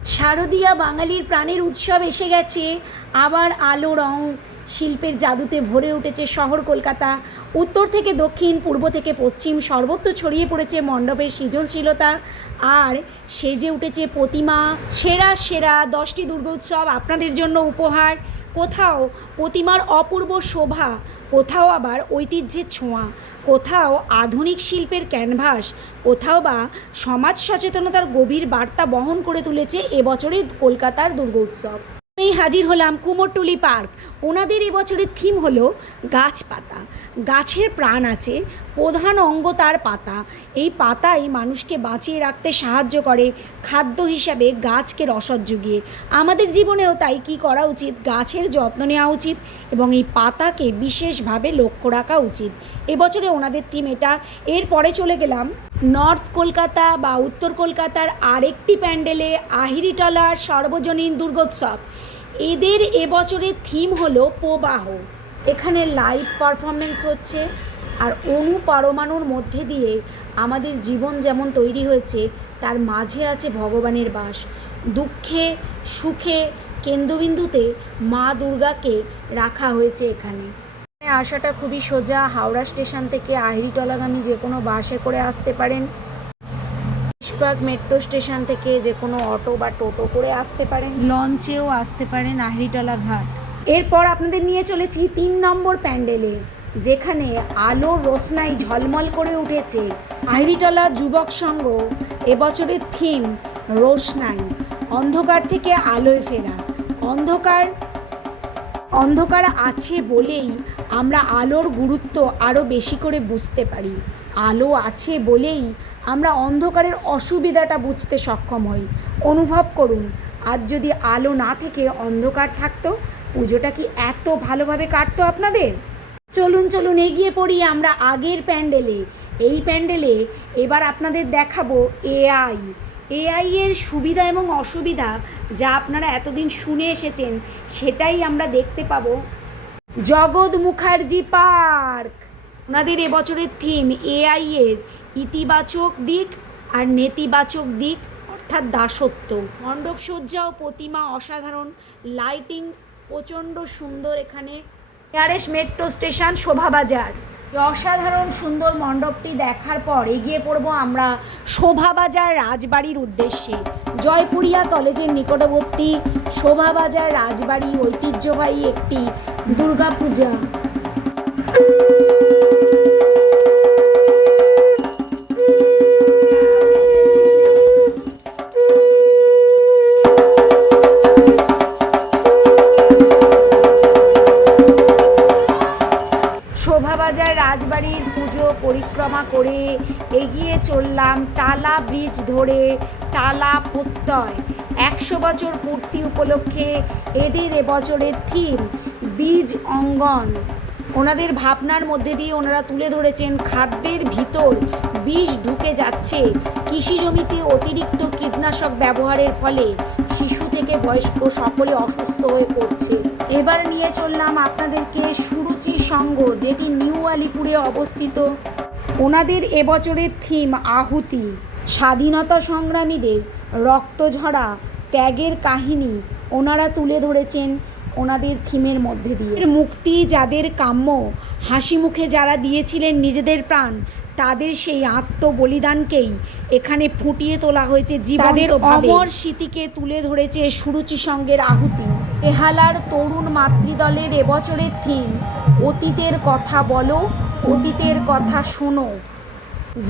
শারদীয়া বাঙালির প্রাণের উৎসব এসে গেছে। আবার আলো রং শিল্পের জাদুতে ভরে উঠেছে শহর কলকাতা। উত্তর থেকে দক্ষিণ, পূর্ব থেকে পশ্চিম সর্বত্র ছড়িয়ে পড়েছে মণ্ডপের সৃজনশীলতা আর সেজে উঠেছে প্রতিমা। সেরা সেরা 10টি দুর্গোৎসব আপনাদের জন্য উপহার। কোথাও প্রতিমার অপূর্ব শোভা, কোথাও আবার ঐতিহ্যের ছোঁয়া, কোথাও আধুনিক শিল্পের ক্যানভাস, কোথাও বা সমাজ সচেতনতার গভীর বার্তা বহন করে তুলেছে এবছরের কলকাতার দুর্গোৎসব। আমি হাজির হলাম কুমোরটুলি পার্ক। ওনাদের এবছরের থিম হলো গাছপাতা। গাছের প্রাণ আছে, প্রধান অঙ্গ তার পাতা। এই পাতাই মানুষকে বাঁচিয়ে রাখতে সাহায্য করে, খাদ্য হিসাবে গাছকে রসদ জুগিয়ে। আমাদের জীবনেও তাই কী করা উচিত, গাছের যত্ন নেওয়া উচিত এবং এই পাতাকে বিশেষভাবে লক্ষ্য রাখা উচিত। এবছরে ওনাদের থিম এটা। এরপরে চলে গেলাম নর্থ কলকাতা বা উত্তর কলকাতার আরেকটি প্যান্ডেলে, আহিরিটলার সর্বজনীন দুর্গোৎসব। এদের এবছরের থিম হলো প্রবাহ। এখানে লাইভ পারফরমেন্স হচ্ছে আর পরমাণুর মধ্যে দিয়ে আমাদের জীবন যেমন তৈরি হয়েছে তার মাঝে আছে ভগবানের বাস। দুঃখে সুখে কেন্দ্রবিন্দুতে মা দুর্গাকে রাখা হয়েছে এখানে। আসাটা খুবই সোজা। হাওড়া স্টেশন থেকে আহিরিটলাগামী যে কোনো বাসে করে আসতে পারেন, ইস্পাক মেট্রো স্টেশন থেকে যে কোনো অটো বা টোটো করে আসতে পারেন, লঞ্চেও আসতে পারেন আহিরিটলা ঘাট। এরপর আপনাদের নিয়ে চলেছি 3 নম্বর প্যান্ডেলে, যেখানে আলোর রোশনাই ঝলমল করে উঠেছে। আহিরিটলা যুবক সংঘ এবছরের থিম রোশনাই, অন্ধকার থেকে আলোয় ফেরা। অন্ধকার আছে বলেই আমরা আলোর গুরুত্ব আরও বেশি করে বুঝতে পারি। আলো আছে বলেই আমরা অন্ধকারের অসুবিধাটা বুঝতে সক্ষম হই। অনুভব করুন, আজ যদি আলো না থেকে অন্ধকার থাকতো, পুজোটা কি এত ভালোভাবে কাটতো আপনাদের? চলুন এগিয়ে পড়ি আমরা আগের প্যান্ডেলে। এই প্যান্ডেলে এবার আপনাদের দেখাবো এআই এর সুবিধা এবং অসুবিধা যা আপনারা এতদিন শুনে এসেছেন, সেটাই আমরা দেখতে পাবো জগৎ মুখার্জি পার্ক। ওনাদের এবছরের থিম এআই এর ইতিবাচক দিক আর নেতিবাচক দিক, অর্থাৎ দাসত্ব। মণ্ডপ সজ্জা ও প্রতিমা অসাধারণ, লাইটিং প্রচণ্ড সুন্দর। এখানে নিয়ারেস্ট মেট্রো স্টেশন শোভাবাজার। অসাধারণ সুন্দর মণ্ডপটি দেখার পর এগিয়ে পড়ব আমরা শোভাবাজার রাজবাড়ির উদ্দেশ্যে। জয়পুরিয়া কলেজের নিকটবর্তী শোভাবাজার রাজবাড়ি ঐতিহ্যবাহী একটি দুর্গাপূজা। শোভাবাজার রাজবাড়ির পুজো পরিক্রমা করে এগিয়ে চললাম টালা ব্রিজ ধরে টালা প্রত্যয়। 100 বছর পূর্তি উপলক্ষে এদের এবছরের থিম বীজ অঙ্গন। ওনাদের ভাবনার মধ্যে দিয়ে ওনারা তুলে ধরেছেন খাদ্যের ভিতর বিষ ঢুকে যাচ্ছে, কৃষি জমিতে অতিরিক্ত কীটনাশক ব্যবহারের ফলে শিশু থেকে বয়স্ক সকলে অসুস্থ হয়ে পড়ছে। এবার নিয়ে চললাম আপনাদেরকে সুরুচি সংঘ, যেটি নিউ আলিপুরে অবস্থিত। ওনাদের এবছরের থিম আহুতি। স্বাধীনতা সংগ্রামীদের রক্তঝরা ত্যাগের কাহিনী ওনারা তুলে ধরেছেন ওনাদের থিমের মধ্যে দিয়ে। মুক্তি যাদের কাম্য, হাসি মুখে যারা দিয়েছিলেন নিজেদের প্রাণ, তাদের সেই আত্মবলিদানকেই এখানে ফুটিয়ে তোলা হয়েছে জীবনের অমর স্মৃতিকে তুলে ধরেছে সুরুচি সংঘের আহুতি। বেহালার তরুণ মাতৃদলের এবছরের থিম অতীতের কথা বলো, অতীতের কথা শোনো,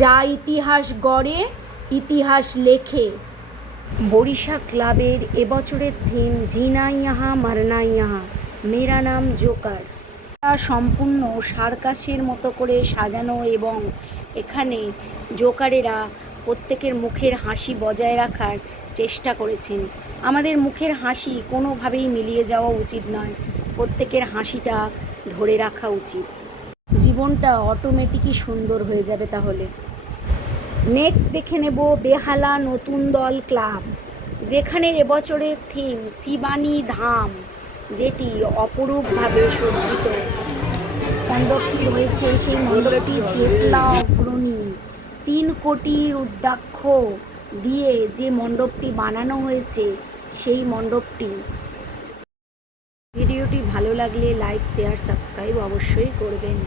যা ইতিহাস গড়ে ইতিহাস লেখে। বরিশা ক্লাবের এবছরের থিম জিনা ইহা মারনা ইহা, মেরা নাম জোকার। সম্পূর্ণ সার্কাসের মতো করে সাজানো এবং এখানে জোকারেরা প্রত্যেকের মুখের হাসি বজায় রাখার চেষ্টা করেছেন। আমাদের মুখের হাসি কোনোভাবেই মিলিয়ে যাওয়া উচিত নয়, প্রত্যেকের হাসিটা ধরে রাখা উচিত। জীবনটা অটোমেটিকই সুন্দর হয়ে যাবে তাহলে। নেক্সট দেখে নেব বেহালা নতুন দল ক্লাব, যেখানে এবছরের থিম শিবানী ধাম, যেটি অপরূপভাবে সজ্জিত। মণ্ডপটি রয়েছে, সেই মণ্ডপটি জেতলা অগ্রণী 3 কোটির রুদ্রাক্ষ দিয়ে যে মণ্ডপটি বানানো হয়েছে সেই মণ্ডপটি। ভিডিওটি ভালো লাগলে লাইক শেয়ার সাবস্ক্রাইব অবশ্যই করবেন।